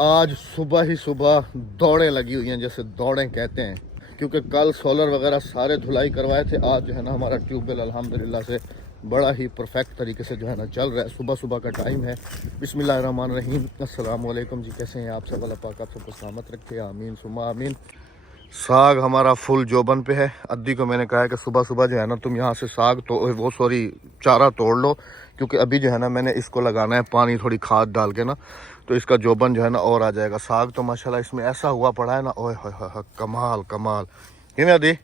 आज सुबह ही सुबह दौड़ें लगी हुई हैं, जैसे दौड़ें कहते हैं, क्योंकि कल सोलर वगैरह सारे धुलाई करवाए थे। आज जो है ना हमारा ट्यूबवेल अल्हम्दुलिल्लाह से बड़ा ही परफेक्ट तरीके से जो है ना चल रहा है। सुबह सुबह का टाइम है। बिस्मिल्लाहिर्रहमानिर्रहीम, अस्सलाम वालेकुम जी। कैसे हैं आप सब? अल्लाह पाक आप सबको सलामत रखे, आमीन सुमा आमीन। साग हमारा फुल जोबन पे है। अद्दी को मैंने कहा है कि सुबह सुबह जो है ना तुम यहाँ से साग तो वो चारा तोड़ लो, क्योंकि अभी जो है ना मैंने इसको लगाना है पानी थोड़ी खाद डाल के ना, तो इसका जोबन जो है ना और आ जाएगा। साग तो माशाल्लाह इसमें ऐसा हुआ पड़ा है ना, ओए होए होए, कमाल कमाल। किमें अद्दी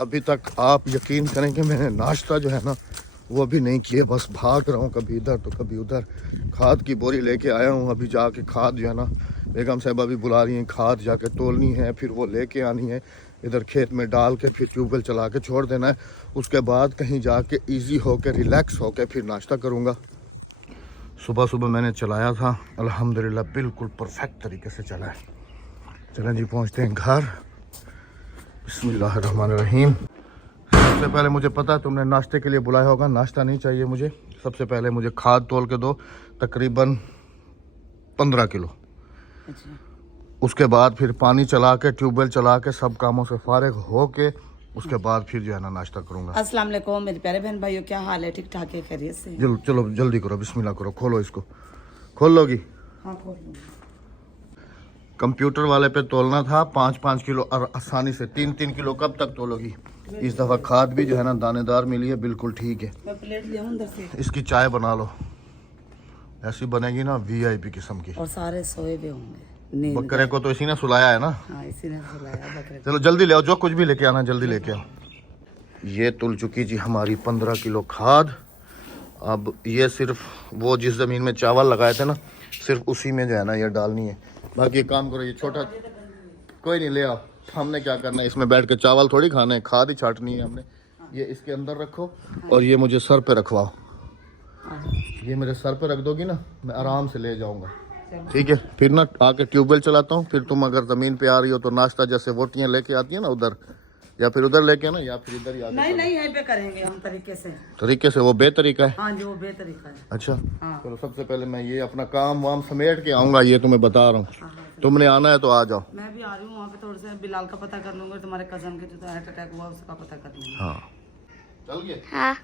अभी तक आप यकीन करें कि मैंने नाश्ता जो है ना वो अभी नहीं किए, बस भाग रहा हूँ कभी इधर तो कभी उधर। खाद की बोरी लेके आया हूँ, अभी जाके खाद जो है ना बेगम साहिबा भी बुला रही हैं, खाद जाके तोलनी है, फिर वो लेके आनी है, इधर खेत में डाल के फिर ट्यूबवेल चला के छोड़ देना है। उसके बाद कहीं जाके ईजी होके रिलैक्स होके फिर नाश्ता करूँगा। सुबह सुबह मैंने चलाया था, अल्हम्दुलिल्लाह बिल्कुल परफेक्ट तरीके से चला है। चलें जी पहुँचते हैं घर। बिस्मिल्लाहिर्रहमानिर्रहीम। सबसे पहले मुझे पता है तुमने नाश्ते के लिए बुलाया होगा, नाश्ता नहीं चाहिए मुझे। सबसे पहले मुझे खाद तोल के दो, तकरीबन 15 किलो। अच्छा। उसके बाद फिर पानी चला के ट्यूबवेल चला के सब कामों से फारिग हो के उसके बाद फिर जो है ना नाश्ता करूंगा। अस्सलाम वालेकुम मेरे प्यारे बहन भाइयों, क्या हाल है? ठीक ठाक है, खैरियत से? चलो जल्दी करो, बिस्मिल्लाह करो, खोलो इसको। खोल लोगी? हाँ खोल लूंगी। कंप्यूटर वाले पे तोलना था 5-5 किलो और आसानी से 3-3 किलो कब तक तोलोगी? इस दफ़ा खाद भी जो है ना दानेदार मिली है, बिल्कुल ठीक है। मैं प्लेट ले आऊं अंदर से? इसकी चाय बना लो, ऐसी बनेगी ना वीआईपी किस्म की। और सारे सोए हुए होंगे। बकरे को तो इसी ने सुलाया है ना। हाँ, इसी ने सुलाया बकरे। चलो जल्दी ले आओ, जो कुछ भी लेके आना जल्दी लेके आओ। ये तुल चुकी जी हमारी 15 किलो खाद। अब ये सिर्फ वो जिस ज़मीन में चावल लगाए थे ना, सिर्फ उसी में जो है ना ये डालनी है। बाकी काम करो, ये छोटा कोई नहीं, ले आओ। हमने क्या करना है, इसमें बैठ के चावल थोड़ी खाना है, खाद ही छाटनी है हमने। ये इसके अंदर रखो और ये मुझे सर पे रखवाओ। ये मेरे सर पे रख दोगी ना, मैं आराम से ले जाऊंगा, ठीक है? फिर ना आके ट्यूबवेल चलाता हूँ, फिर तुम अगर ज़मीन पे आ रही हो तो नाश्ता जैसे वोटियाँ लेके आती है ना उधर, या फिर उधर लेके ना, या फिर इधर ही आके। नहीं यहीं पे करेंगे हम तरीके से वो बेतरीका है। हाँ जी, वो बेतरीका है। अच्छा हाँ। चलो सबसे पहले मैं ये अपना काम वाम समेट के आऊँगा, ये तुम्हें बता रहा हूँ। तुमने आना है तो आ जाओ। मैं भी आ रही हूँ, वहाँ पे थोड़े से बिलाल का पता कर लूंगा, तुम्हारे कजन के जो हार्ट अटैक हुआ उसका पता कर लूंगा। हाँ चल गए। हाँ।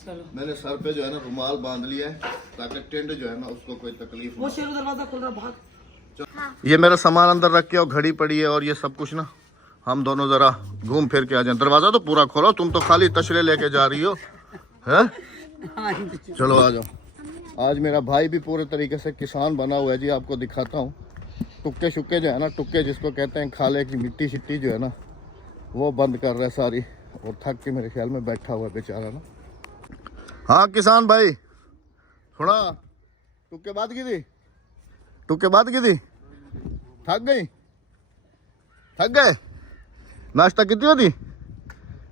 चलो मैंने सर पे जो है ना रुमाल बांध लिया है, ताकि टेंट जो है ना उसको कोई तकलीफ वो शेरू दरवाजा खुल रहा, भाग। ये मेरा सामान अंदर रख के और घड़ी पड़ी है और ये सब कुछ ना, हम दोनों जरा घूम फिर के आ जाए। दरवाजा तो पूरा खोलो, तुम तो खाली तशरे लेके जा रही हो है? चलो आ जाओ। आज मेरा भाई भी पूरे तरीके से किसान बना हुआ है जी, आपको दिखाता हूँ। टुक्के शुक्के जो है ना, टुक्के जिसको कहते हैं, खाले की मिट्टी शिट्टी जो है ना वो बंद कर रहा है सारी, और थक के मेरे ख्याल में बैठा हुआ है बेचारा ना। हाँ किसान भाई सुना, टुक्के बात की थी, टुक्के बात की थी, थक गई, थक गए? नाश्ता कितनी होती?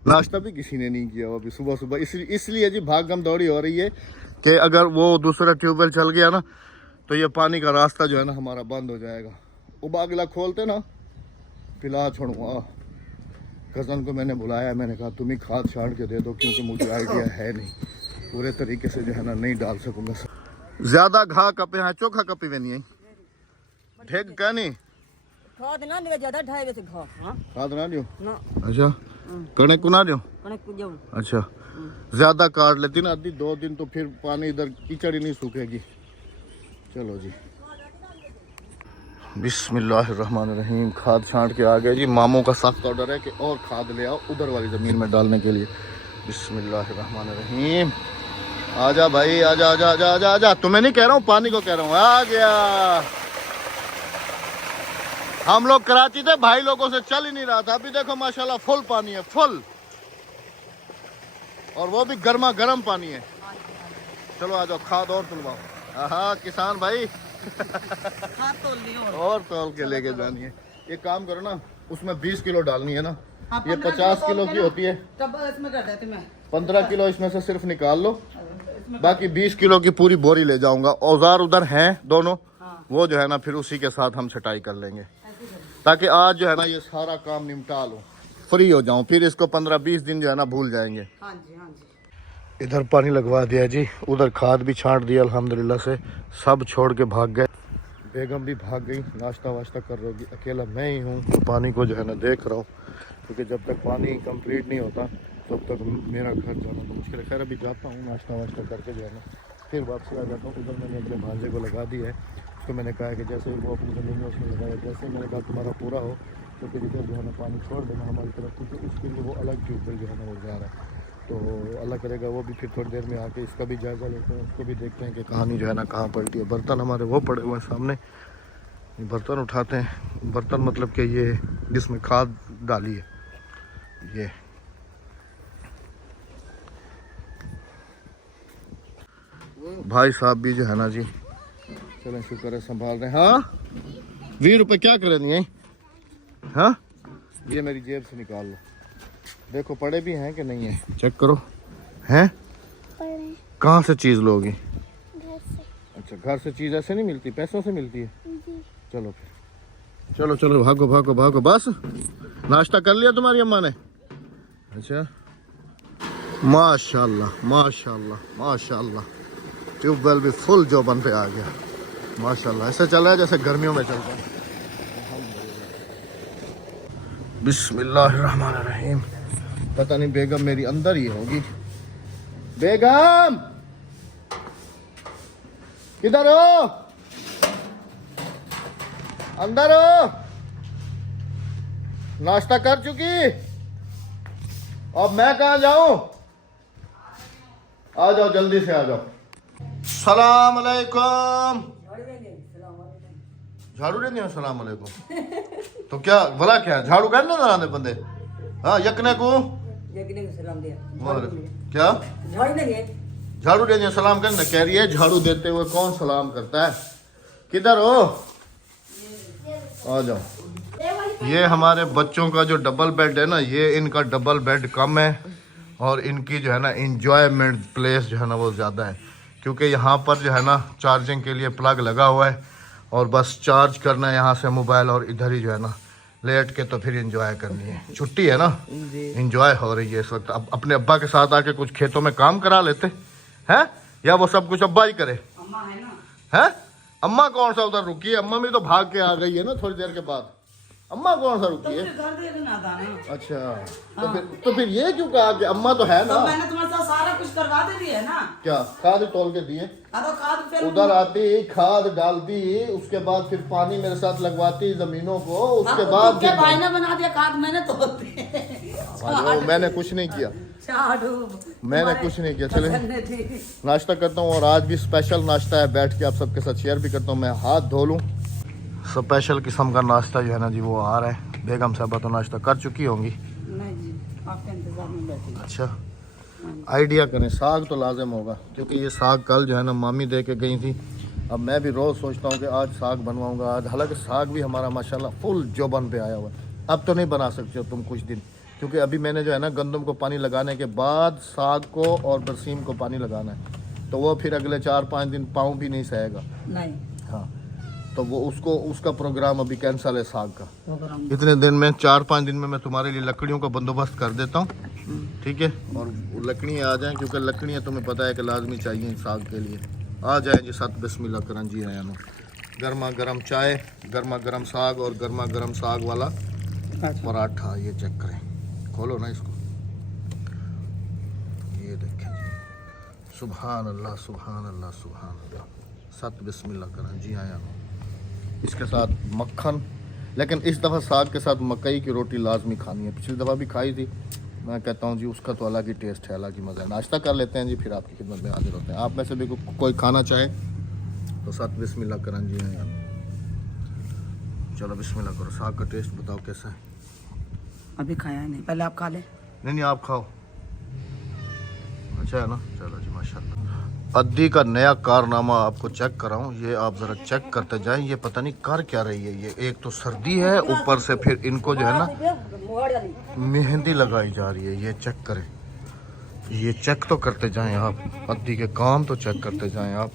नाश्ता भी किसी ने नहीं किया अभी सुबह सुबह, इसलिए जी भागम दौड़ी हो रही है कि अगर वो दूसरा ट्यूबवेल चल गया ना तो ये पानी का रास्ता जो है ना हमारा बंद हो जाएगा। उबागला खोलते ना पिला छोड़ूंगा। कज़न को मैंने बुलाया, मैंने कहा तुम ही खाद छाट के दे दो, क्योंकि मुझे आइडिया है नहीं, पूरे तरीके से जो है ना नहीं डाल सकूंगा। ज्यादा घा कपे हैं, चोखा कपी में नहीं है ठीक क्या नहीं? खाद ना नहीं ज्यादा ढाई बजे खा। हां खाद ना दियो ना। अच्छा कने को ना दियो। कने को जाओ। अच्छा ज्यादा काट लेती ना आधी 2 दिन तो फिर पानी इधर कीचड़ ही नहीं सूखेगी। चलो जी बिस्मिल्लाहिर्रहमानिर्रहीम। खाद छांट के आ गए जी। मामू का सख्त ऑर्डर है कि और खाद ले आओ उधर वाली ज़मीन में डालने के लिए। बिस्मिल्लाहिर्रहमानिर्रहीम। आजा भाई, आजा आजा आजा आजा आजा। तुम्हें नहीं कह रहा हूँ, पानी को कह रहा हूँ। आ गया। हम लोग कराची थे, भाई लोगों से चल ही नहीं रहा था। अभी देखो माशाल्लाह फुल पानी है, फुल, और वो भी गर्मा गर्म पानी है। चलो आ जाओ, खाद और तुलवाओ। हाँ किसान भाई खाद तोलनी और तोल के लेके जानी है। ये काम करो ना, उसमें 20 किलो डालनी है ना। ये 50 किलो की होती है, तब इसमें कर देते मैं 15 किलो इसमें से सिर्फ निकाल लो, बाकी 20 किलो की पूरी बोरी ले जाऊंगा। औजार उधर हैं दोनों, वो जो है ना फिर उसी के साथ हम छटाई कर लेंगे। ताकि आज जो है ना ये सारा काम निपटा लो, फ्री हो जाऊं, फिर इसको 15-20 दिन जो है ना भूल जाएंगे। हाँ जी हाँ जी। इधर पानी लगवा दिया जी, उधर खाद भी छांट दिया अल्हम्दुलिल्लाह से, सब छोड़ के भाग गए। बेगम भी भाग गई, नाश्ता वाश्ता कर रही होगी, अकेला मैं ही हूँ पानी को जो है ना देख रहा हूँ, क्योंकि जब तक पानी कंप्लीट नहीं होता तब तक मेरा घर जाना तो मुश्किल है। खैर अभी जाता हूँ नाश्ता वाश्ता करके जो है ना फिर वापसी आ जाता हूँ। उधर मैंने अपने भांजे को लगा दिया है, उसको मैंने कहा कि जैसे वो अपनी ज़मीन में उसमें लगाया, जैसे मैंने कहा तुम्हारा पूरा हो तो फिर इधर जो है ना पानी छोड़ देना हमारी तरफ, क्योंकि उसके लिए वो अलग ट्यूबवेल जो है ना वो जा रहा है, तो अल्लाह करेगा वो भी फिर थोड़ी देर में आके इसका भी जायज़ा लेते हैं, उसको भी देखते हैं कि कहानी जो है ना कहाँ पलटी है। बर्तन हमारे वो पड़े हुए हैं सामने, बर्तन उठाते हैं। बर्तन मतलब कि ये जिसमें खाद डाली है, ये भाई साहब भी जो है ना जी, चलें शुक्र है संभाल रहे हैं। हाँ 20 रुपये क्या करें नहीं? हाँ ये मेरी जेब से निकाल लो, देखो पड़े भी हैं कि नहीं है, चेक करो। हैं कहाँ से चीज़ लोगी? घर से। अच्छा घर से चीज़ ऐसे नहीं मिलती, पैसों से मिलती है। चलो फिर चलो चलो भागो भागो भागो। बस नाश्ता कर लिया तुम्हारी अम्मा ने? अच्छा माशाल्लाह माशाल्लाह माशाल्लाह, ट्यूबवेल भी फुल जोबन पे आ गया माशाल्लाह। ऐसे चल रहा है जैसे गर्मियों में चलता है। बिस्मिल्लाहिर्रहमानिर्रहीम। पता नहीं बेगम मेरी अंदर ही होगी। बेगम किधर हो? अंदर हो? नाश्ता कर चुकी? अब मैं कहाँ जाऊं? आ जाओ जल्दी से आ जाओ। सलाम अलैकुम। झाड़ू नहीं दिया? सलाम अलैकुम। तो क्या भला क्या झाड़ू करने ना बंदे? हाँ यकने को सलाम दिया। क्या झाड़ू देंगे? झाड़ू देने सलाम करना कह रही है, झाड़ू देते हुए कौन सलाम करता है? किधर हो? आ जाओ। ये हमारे बच्चों का जो डबल बेड है ना, ये इनका डबल बेड कम है और इनकी जो है ना इंजॉयमेंट प्लेस जो है ना वो ज़्यादा है, क्योंकि यहाँ पर जो है ना चार्जिंग के लिए प्लग लगा हुआ है और बस चार्ज करना है यहाँ से मोबाइल, और इधर ही जो है ना लेट के तो फिर एंजॉय करनी है। छुट्टी है ना, एंजॉय हो रही है इस वक्त। अब अपने अब्बा के साथ आके कुछ खेतों में काम करा लेते हैं, या वो सब कुछ अब्बा ही करे? अम्मा है ना? है अम्मा कौन सा उधर रुकी है? अम्मा भी तो भाग के आ गई है ना थोड़ी देर के बाद। अम्मा कौन सा रुकी है? घर दे ना था ना। अच्छा तो फिर ये क्यों कहा कि अम्मा तो है ना? तो मैंने तुम्हारे साथ सारा कुछ करवा दे दिया है ना। क्या खाद तोल के दिए? हाँ तो खाद फिर उधर आती खाद डालती, उसके बाद फिर पानी मेरे साथ लगवाती जमीनों को, उसके बाद क्या भाई ने बना दिया खाद, मैंने तो मैंने कुछ नहीं किया, मैंने कुछ नहीं किया। चले नाश्ता करता हूँ, और आज भी स्पेशल नाश्ता है, बैठ के आप सबके साथ शेयर भी करता हूँ। मैं हाथ धो लूँ। स्पेशल किस्म का नाश्ता जो है ना जी वो आ रहा है। बेगम साहबा तो नाश्ता कर चुकी होंगी। नहीं जी, आपके इंतजार में बैठी। अच्छा आइडिया करें, साग तो लाजिम होगा, क्योंकि ये साग कल जो है ना मामी दे के गई थी। अब मैं भी रोज़ सोचता हूँ कि आज साग बनवाऊँगा आज, हालांकि साग भी हमारा माशाल्लाह फुल जोबन पे आया हुआ है। अब तो नहीं बना सकते हो तुम कुछ दिन, क्योंकि अभी मैंने जो है ना गंदम को पानी लगाने के बाद साग को और बरसीम को पानी लगाना है, तो वो फिर अगले 4-5 दिन पाँव भी नहीं सहेगा। नहीं हाँ तो वो उसका प्रोग्राम अभी कैंसिल है साग का। प्रोग्राम इतने दिन में 4-5 दिन में मैं तुम्हारे लिए लकड़ियों का बंदोबस्त कर देता हूँ, ठीक है? और लकड़ियाँ आ जाएं, क्योंकि लकड़ियाँ तुम्हें पता है कि लाजमी चाहिए साग के लिए। आ जाएं जी, साथ बिस्मिल्लाह करन जी आया नो। गर्मा गर्म चाय, गर्मा गर्म साग और गर्मा गर्म साग वाला पराठा। ये चेक करें, खोलो ना इसको, ये देखें जी। सुभान अल्लाह सुभान अल्लाह सुभान अल्लाह। सत बिस्मिल्लाह करन जी आया नो। इसके साथ मक्खन, लेकिन इस दफ़ा साग के साथ मकई की रोटी लाजमी खानी है। पिछली दफ़ा भी खाई थी, मैं कहता हूँ जी उसका तो अलग ही टेस्ट है, अलग ही मज़ा है। नाश्ता कर लेते हैं जी, फिर आपकी खिदमत में हाजिर होते हैं। आप में से भी कोई खाना चाहे तो साथ बिस्मिल्लाह करन जी आया। चलो बिस्मिल्लाह करो। साग का टेस्ट बताओ कैसा है? अभी खाया नहीं, पहले आप खा ले। नहीं आप खाओ, अच्छा है ना? चलो जी माशाल्लाह। अद्दी का नया कारनामा आपको चेक कराऊं, ये आप ज़रा चेक करते जाएं। ये पता नहीं कर क्या रही है ये। एक तो सर्दी है, ऊपर से फिर इनको जो है ना मेहंदी लगाई जा रही है। ये चेक करें, ये चेक तो करते जाएं आप, अद्दी के काम तो चेक करते जाएं आप।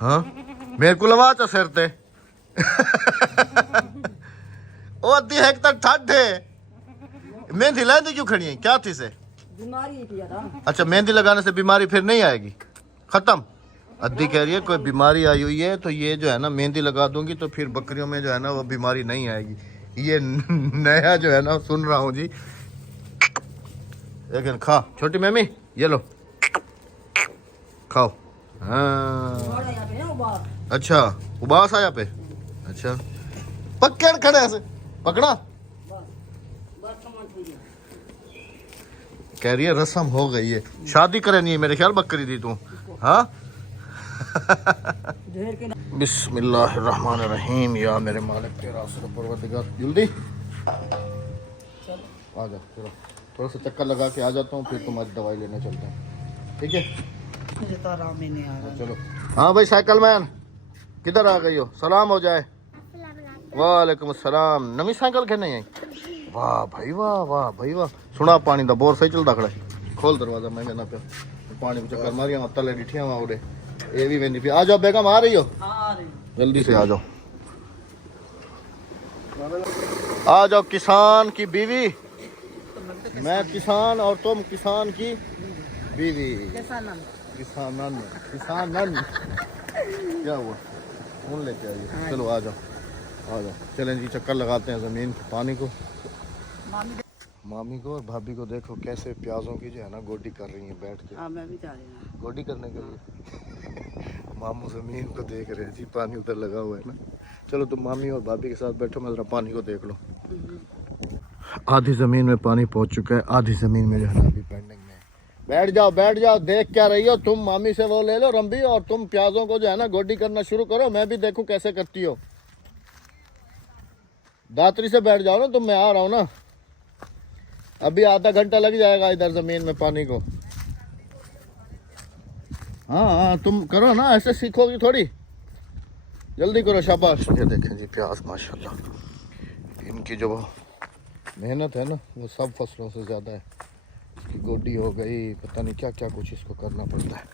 हाँ मेरे को लवा चा सिर ते ओ अद्धी है तक ठंड है मेहंदी लाने क्यों खड़ी है क्या थी से बीमारी किया था। अच्छा मेहंदी लगाने से बीमारी फिर नहीं आएगी खत्म अद्धी कह रही है कोई बीमारी आई हुई है तो ये जो है ना मेहंदी लगा दूंगी तो फिर बकरियों में जो है ना वो बीमारी नहीं आएगी ये नया जो है ना सुन रहा हूँ जी लेकिन खा छोटी मम्मी ये लो खाओ हाँ अच्छा उबास आया पे अच्छा पकड़ खड़े ऐसे पकड़ा कह रही है रस्म हो गई है शादी करे नहीं है मेरे ख्याल बकरी दी तू हाँ बिस्मिल्लाहिर्रहमानिर्रहीम या मेरे मालिक तेरा असर परवरदिगार जल्दी आ जा चलो थोड़ा सा चक्कर लगा के आ जाता हूँ फिर तुम्हारी दवाई लेने चलते हैं ठीक है मुझे तो आराम ही नहीं आ रहा। चलो हाँ भाई साइकिल मैन किधर आ गई हो सलाम हो जाए वालेकुम अस्सलाम नवी साइकिल खेलने आई वाह भाई वाह सुना पानी दा बोर सही चलता खड़ा खोल दरवाजा मैं ना पे पानी में चक्कर मारिया वहाँ तले डिठिया वहाँ उड़े ये भी मैंने आ जाओ बेगम आ रही हो जल्दी से आ जाओ किसान की बीवी मैं किसान और तुम किसान की बीवी किसानन क्या हुआ फोन लेके आइए चलो आ जाओ चलें जी चक्कर लगाते हैं ज़मीन पानी को मामी को और भाभी को देखो कैसे प्याजों की जो है ना गोडी कर रही है बैठ के मैं भी जा रही हूँ गोडी करने के लिए मामू ज़मीन को देख रहे हैं जी पानी उधर लगा हुआ है ना चलो तुम मामी और भाभी के साथ बैठो मैं ज़रा पानी को देख लो आधी ज़मीन में पानी पहुंच चुका है आधी ज़मीन में जो है ना अभी पेंडिंग में बैठ जाओ देख क्या रही हो तुम मामी से वो ले लो रंबी और तुम प्याजों को जो है ना गोडी करना शुरू करो मैं भी देखूं कैसे करती हो दातरी से बैठ जाओ ना तुम मैं आ रहा हूँ ना अभी आधा घंटा लग जाएगा इधर ज़मीन में पानी को हाँ तुम करो ना ऐसे सीखोगी थोड़ी जल्दी करो शाबाश ये देखें जी प्याज माशाल्लाह इनकी जो मेहनत है ना वो सब फसलों से ज़्यादा है इसकी गोडी हो गई पता नहीं क्या क्या कुछ इसको करना पड़ता है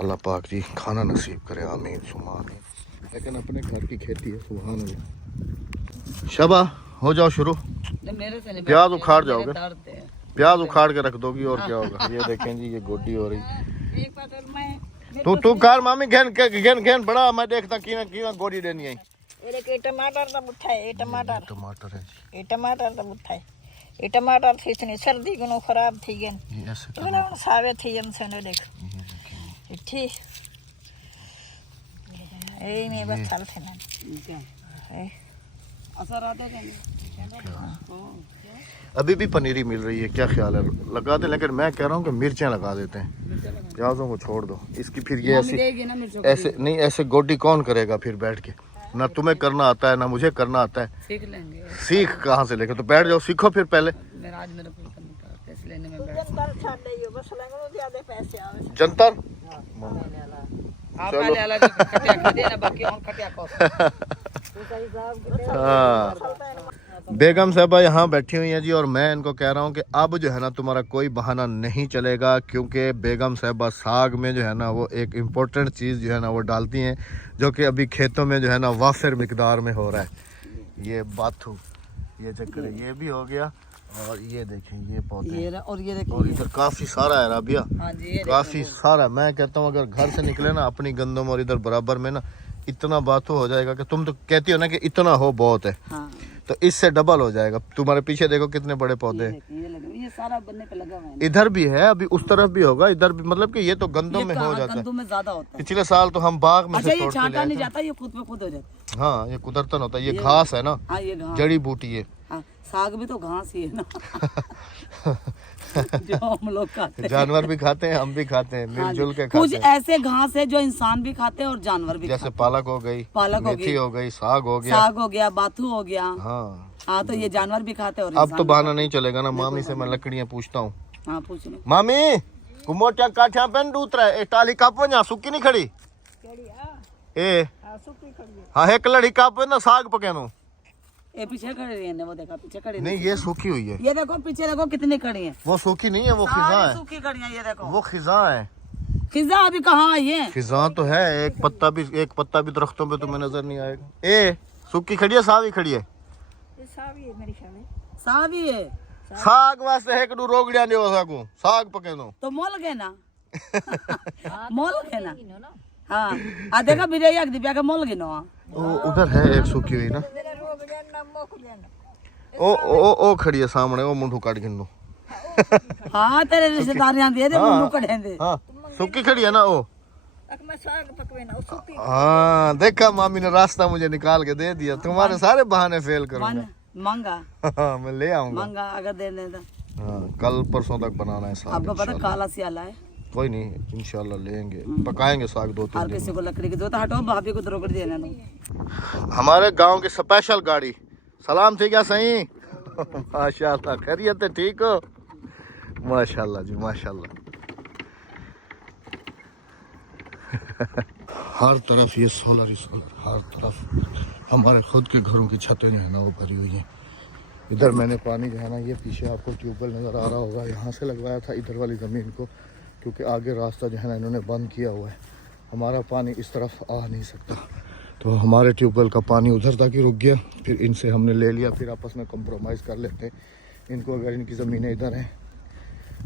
अल्लाह पाक जी खाना नसीब करे आमीन सुमा आमीन लेकिन अपने घर की खेती है सुभान अल्लाह शबा हो जाओ शुरू मेरे से नहीं प्याज उखाड़ जाओगे दर्द है। प्याज उखाड़ के रख दोगी और क्या होगा ये देखें जी ये गोडी हो रही एक बार मैं तू कार मामी घेन बड़ा मैं देखता कीना गोडी देनी है ये टमाटर तो मुठा है टमाटर है जी ये टमाटर तो मुठा है ये टमाटर थी इतनी सर्दी को खराब थी गन ये ऐसे इतना सावे थी हम से ने देख ठीक ए में बस चल थे ना क्या असर आता है अभी भी पनीरी मिल रही है क्या ख्याल है लगा दे लेकिन मैं कह रहा हूँ कि मिर्चें लगा देते हैं प्याजों को छोड़ दो इसकी फिर ये ऐसे नहीं ऐसे गोडी कौन करेगा फिर बैठ के ना तुम्हें करना आता है ना मुझे करना आता है सीख लेंगे सीख कहाँ से लेके तो बैठ जाओ सीखो फिर पहले मेरा आज मेरा कोई करने का पैसे लेने में बैठ जंतर छाड़ लियो बस लगनो ज्यादा पैसे आवे जंतर आप पहले अलग खटिया खा देना बाकी और खटिया को हाँ बेगम साहबा यहाँ बैठी हुई हैं जी और मैं इनको कह रहा हूँ कि अब जो है ना तुम्हारा कोई बहाना नहीं चलेगा क्योंकि बेगम साहबा साग में जो है ना वो एक इम्पोर्टेंट चीज़ जो है ना वो डालती हैं जो कि अभी खेतों में जो है ना वाफिर मिकदार में हो रहा है ये बाथू ये चक्कर है ये भी हो गया और ये देखें ये पौधे और ये देखो और इधर काफ़ी सारा है राबिया हाँ जी ये काफ़ी सारा मैं कहता हूँ अगर घर से निकले ना अपनी गंदम और इधर बराबर में ना इतना बाथू हो जाएगा कि तुम तो कहती हो ना कि इतना हो बहुत है हाँ तो इससे डबल हो जाएगा तुम्हारे पीछे देखो कितने बड़े पौधे हैं ये सारा बनने पे लगा हुआ है इधर भी है अभी उस तरफ भी होगा इधर भी मतलब कि ये तो गंदों में हो जाता है गंदू में ज्यादा होता है पिछले साल तो हम बाग में अच्छा से ये तोड़ के छांटा ले नहीं आए जाता ये खुद पे खुद हो जाता थे। हाँ ये कुदरतन होता है ये घास है ना हाँ ये घास जड़ी बूटी है हाँ, साग भी तो घास ही है ना जो हम लोग खाते हैं जानवर भी खाते हैं हम भी खाते हैं मिलजुल के कुछ खाते हैं ऐसे घास है जो इंसान भी खाते हैं और जानवर भी जैसे पालक हो गई पालक हो मेथी गई, हो गई साग हो गया साग हो गया बाथू हो गया हाँ हाँ तो ये जानवर भी खाते हैं और अब इंसान तो भी बहाना नहीं चलेगा ना मामी से मैं लकड़ियाँ पूछता हूँ खाते हैं। हाँ पूछ लो मामी कुमोटिया काठिया पेन दूतरा ए टाली कापो ना सुक्की नहीं खड़ी ए हाँ एक लड़ी कापो ना साग पकेनो ये पीछे खड़ी है वो देखा पीछे खड़ी नहीं ये सूखी हुई है ये देखो पीछे देखो कितनी खड़ी है वो सूखी नहीं है वो खिजा सारी है सूखी खड़ी है ये देखो वो खिजा है खिजा अभी कहाँ आई है खिजा तो है एक पत्ता भी दरख्तों पे तुम्हें नजर नहीं आएगा ए सूखी खड़ी है सावी खड़ी है ये सावी है मेरी ख्याल है। सावी है साग वास्ते एक दू रोगड़िया नहीं हो सकूं साग पके दो तो मोल गए ना मोल गए ना हाँ आ देखा बिरया एक दिव्या का मोल गए ना वो उधर है एक सूखी हुई ना मेरा रोग लेना मोख लेना। ओ खड़ी है सामने वो मुंडू काट गिन दो हाँ तेरे रिश्तेदार यहाँ दे दे मुंडू कढ़े दे हाँ सूखी खड़ी है ना वो अक मैं साग पकवे ना सूती हाँ देखा मामी ने रास्ता मुझे निकाल के दे दिया तुम्हारे सारे बहाने फेल करूंगा मंगा हाँ मैं ले आऊंगा मंगा अगर देने तो हाँ कल परसों तक बनाना है साग आपको पता काला सियाला है कोई नहीं इंशाल्लाह लेंगे पकाएंगे साग 2-3 हर दिन किसी को लकड़ी की दो तो हटो भाभी को तो रोकड़ी देना नहीं हमारे गांव की स्पेशल गाड़ी सलाम थी क्या सही माशाल्लाह खैरियत है ठीक हो माशाल्लाह जी माशाल्लाह हर तरफ ये सोलर ही सोलर हर तरफ हमारे खुद के घरों की छतें जो है ना वो भरी हुई हैं इधर मैंने पानी जो है ना ये पीछे आपको ट्यूबवेल नज़र आ रहा होगा यहाँ से लगवाया था इधर वाली ज़मीन को क्योंकि आगे रास्ता जो है ना इन्होंने बंद किया हुआ है हमारा पानी इस तरफ आ नहीं सकता तो हमारे ट्यूबवेल का पानी उधर तक ही रुक गया फिर इनसे हमने ले लिया फिर आपस में कंप्रोमाइज़ कर लेते हैं इनको अगर इनकी ज़मीनें इधर हैं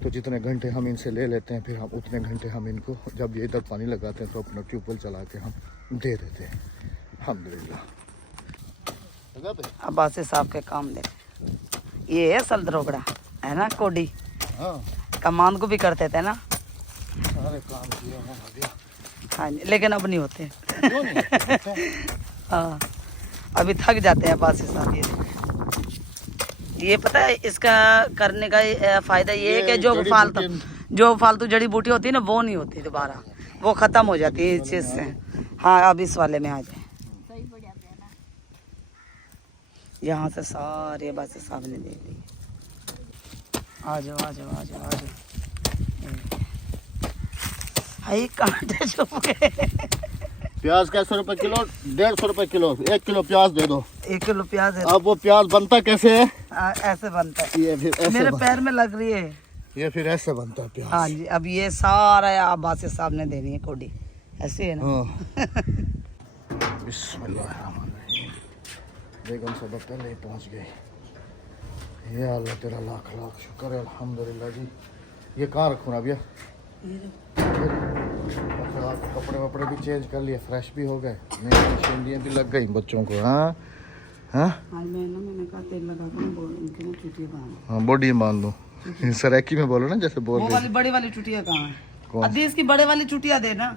तो जितने घंटे हम इनसे ले लेते हैं फिर हम उतने घंटे हम इनको जब ये इधर पानी लगाते हैं तो अपना ट्यूबवेल चला के हम दे देते हैं अल्हम्दुलिल्लाह। अब्बास साहब के काम दे ये है सल दरोगड़ा है ना कोडी हाँ कमान को भी करते थे ना सारे काम किए हैं भैया हाँ जी लेकिन अब नहीं होते क्यों नहीं हाँ अभी थक जाते हैं अब्बास साहब ये पता है इसका करने का फायदा ये है कि जो फालतू जड़ी बूटी होती है ना वो नहीं होती दोबारा वो खत्म हो जाती है इस चीज से हाँ अब इस वाले में आ जाए यहाँ से सारे बस सामने दे दी आ जाओ आ जाओ आ जाओ आ जाओ हाय कांटे छुप गए प्याज कैसे रुपए किलो 150 रुपए किलो 1 किलो प्याज दे दो 1 किलो प्याज है अब वो प्याज बनता कैसे है ऐसे बनता है ये फिर ऐसे मेरे पैर में लग रही है ये फिर ऐसे बनता है प्याज हाँ जी अब ये सारा अब्बास साहब ने देनी है कोडी ऐसे है ना हाँ बिस्मिल्लाहिर्रहमानिर्रहीम बेगम साहब पहले ही पहुंच गई ये अल्लाह तेरा लाख लाख शुक्र है अल्हम्दुलिल्लाह जी ये कहाँ रखूँ ना भैया अच्छा आप कपड़े वपड़े भी चेंज कर लिए फ्रेश भी हो गए नई मशीनियाँ भी लग गई बच्चों को हाँ हाँ मैंने कहा तेल लगा कर चुटिया बांध हाँ बॉडी में बांध दो सरेकी में बोलो ना जैसे बोल वो रहे वाली बड़ी वाली चुटिया कहाँ है कौन? अदीस की बड़े वाली चुटिया दे ना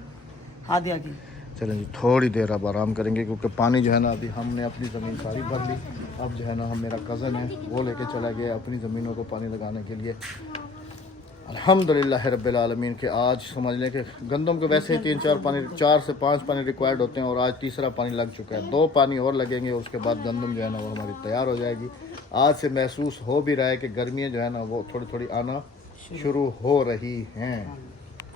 हादिया की चलें जी थोड़ी देर अब आराम करेंगे क्योंकि पानी जो है ना अभी हमने अपनी ज़मीन सारी भर ली अब जो है ना हम मेरा कज़न है वो लेके चला गया अपनी ज़मीनों को पानी लगाने के लिए अल्हम्दुलिल्लाह रब्बिल आलमीन के आज समझ लें कि गंदम के वैसे ही 4 से 5 पानी रिक्वायर्ड होते हैं और आज तीसरा पानी लग चुका है 2 पानी और लगेंगे उसके बाद गंदम जो है ना वो हमारी तैयार हो जाएगी आज से महसूस हो भी रहा है कि गर्मियाँ जो है ना वो थोड़ी थोड़ी आना शुरू हो रही हैं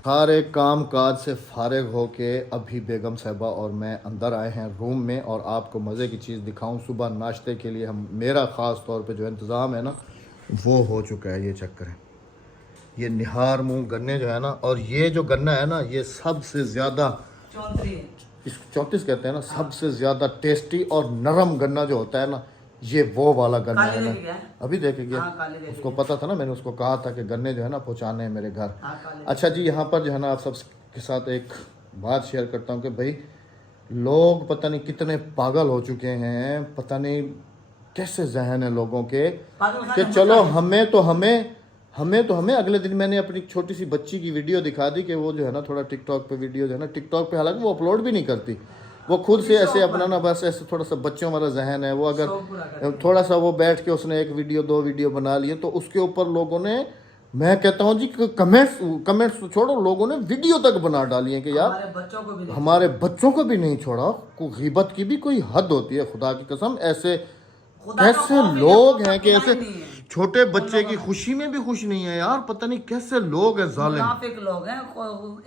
सारे काम काज से फारिग होके अभी बेगम साहिबा और मैं अंदर आए हैं रूम में और आपको मज़े की चीज़ दिखाऊं सुबह नाश्ते के लिए हम मेरा ख़ास तौर पे जो इंतज़ाम है ना वो हो चुका है ये चक्कर है ये निहार मुँह गन्ने जो है ना और ये जो गन्ना है ना ये सबसे ज़्यादा 34 कहते हैं ना सबसे ज़्यादा टेस्टी और नरम गन्ना जो होता है ना ये वो वाला गन्ना है ना अभी देखेंगे उसको पता था ना मैंने उसको कहा था कि गन्ने जो है ना पहुँचाने हैं मेरे घर अच्छा जी यहाँ पर जो है ना आप सबके साथ एक बात शेयर करता हूँ कि भाई लोग पता नहीं कितने पागल हो चुके हैं पता नहीं कैसे जहन है लोगों के कि चलो हमें अगले दिन मैंने अपनी छोटी सी बच्ची की वीडियो दिखा दी कि वो जो है ना थोड़ा टिकटॉक पे वीडियो जो है ना टिकटॉक पे हालांकि वो अपलोड भी नहीं करती वो खुद से ऐसे अपना ना बस ऐसे थोड़ा सा बच्चों वाला जहन है वो अगर थोड़ा सा वो बैठ के उसने 1 वीडियो 2 वीडियो बना लिए तो उसके ऊपर लोगों ने मैं कहता हूँ जी कमेंट्स छोड़ो लोगों ने वीडियो तक बना डाली है कि यार हमारे बच्चों को भी नहीं छोड़ा गीबत की भी कोई हद होती है खुदा की कसम ऐसे कैसे लोग हैं कि ऐसे छोटे बच्चे की खुशी में भी खुश नहीं है यार पता नहीं कैसे लोग हैं जालिम मुनाफिक लोग हैं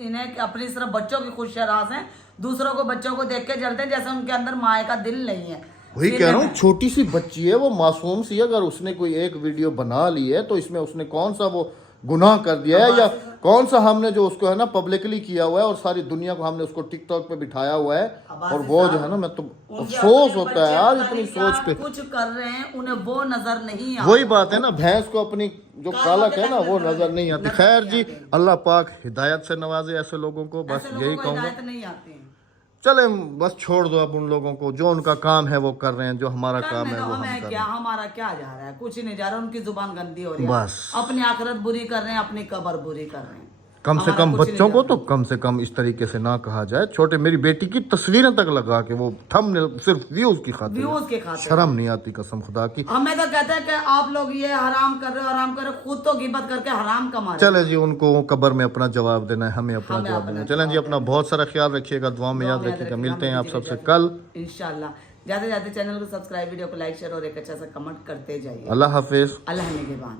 इन्हें अपनी सिर्फ बच्चों की खुशी राज है दूसरों को बच्चों को देख के जलते हैं जैसे उनके अंदर माए का दिल नहीं है वही कह रहा हूँ छोटी सी बच्ची है वो मासूम सी अगर उसने कोई 1 वीडियो बना ली है तो इसमें उसने कौन सा वो गुनाह कर दिया है या कौन सा हमने जो उसको है ना पब्लिकली किया हुआ है और सारी दुनिया को हमने उसको टिकटॉक पे बिठाया हुआ है, और वो जो है ना, मैं तो अफसोस होता है यार इतनी सोच पे। कुछ कर रहे हैं उन्हें वो नजर नहीं आता। वही बात है ना, भैंस को अपनी जो कालक है ना वो नजर नहीं आती। खैर जी, अल्लाह पाक हिदायत से नवाजे ऐसे लोगों को, बस यही कहूँगा। नहीं आती है। चले बस छोड़ दो अब उन लोगों को, जो उनका काम है वो कर रहे हैं, जो हमारा काम है वो हम हमें कर क्या, रहे हैं। हमारा क्या जा रहा है, कुछ नहीं जा रहा। उनकी जुबान गंदी हो रही है, बस अपनी आखिरत बुरी कर रहे हैं, अपनी कब्र बुरी कर रहे हैं। कम से हमारा कम कुछ बच्चों नहीं को जाता। तो कम से कम इस तरीके से ना कहा जाए। छोटे मेरी बेटी की तस्वीरें तक लगा के वो थंबनेल सिर्फ व्यूज की खातिर, व्यूज के खातिर। शर्म नहीं आती कसम खुदा की। हमें तो कहते हैं कि आप लोग ये हराम कर रहे हो, हराम कर रहे हो, खुद तो गिबत करके हराम कमा रहे हो। चले जी, उनको कब्र में अपना जवाब देना है, हमें अपना जवाब देना है। चलें जी, अपना बहुत सारा ख्याल रखिएगा, दुआ में याद रखिएगा। मिलते हैं आप सबसे कल इंशाल्लाह। जाते जाते चैनल को सब्सक्राइब, वीडियो को लाइक शेयर और एक अच्छा सा कमेंट करते जाइए। अल्लाह हाफिज। अल्लाह निगहबान।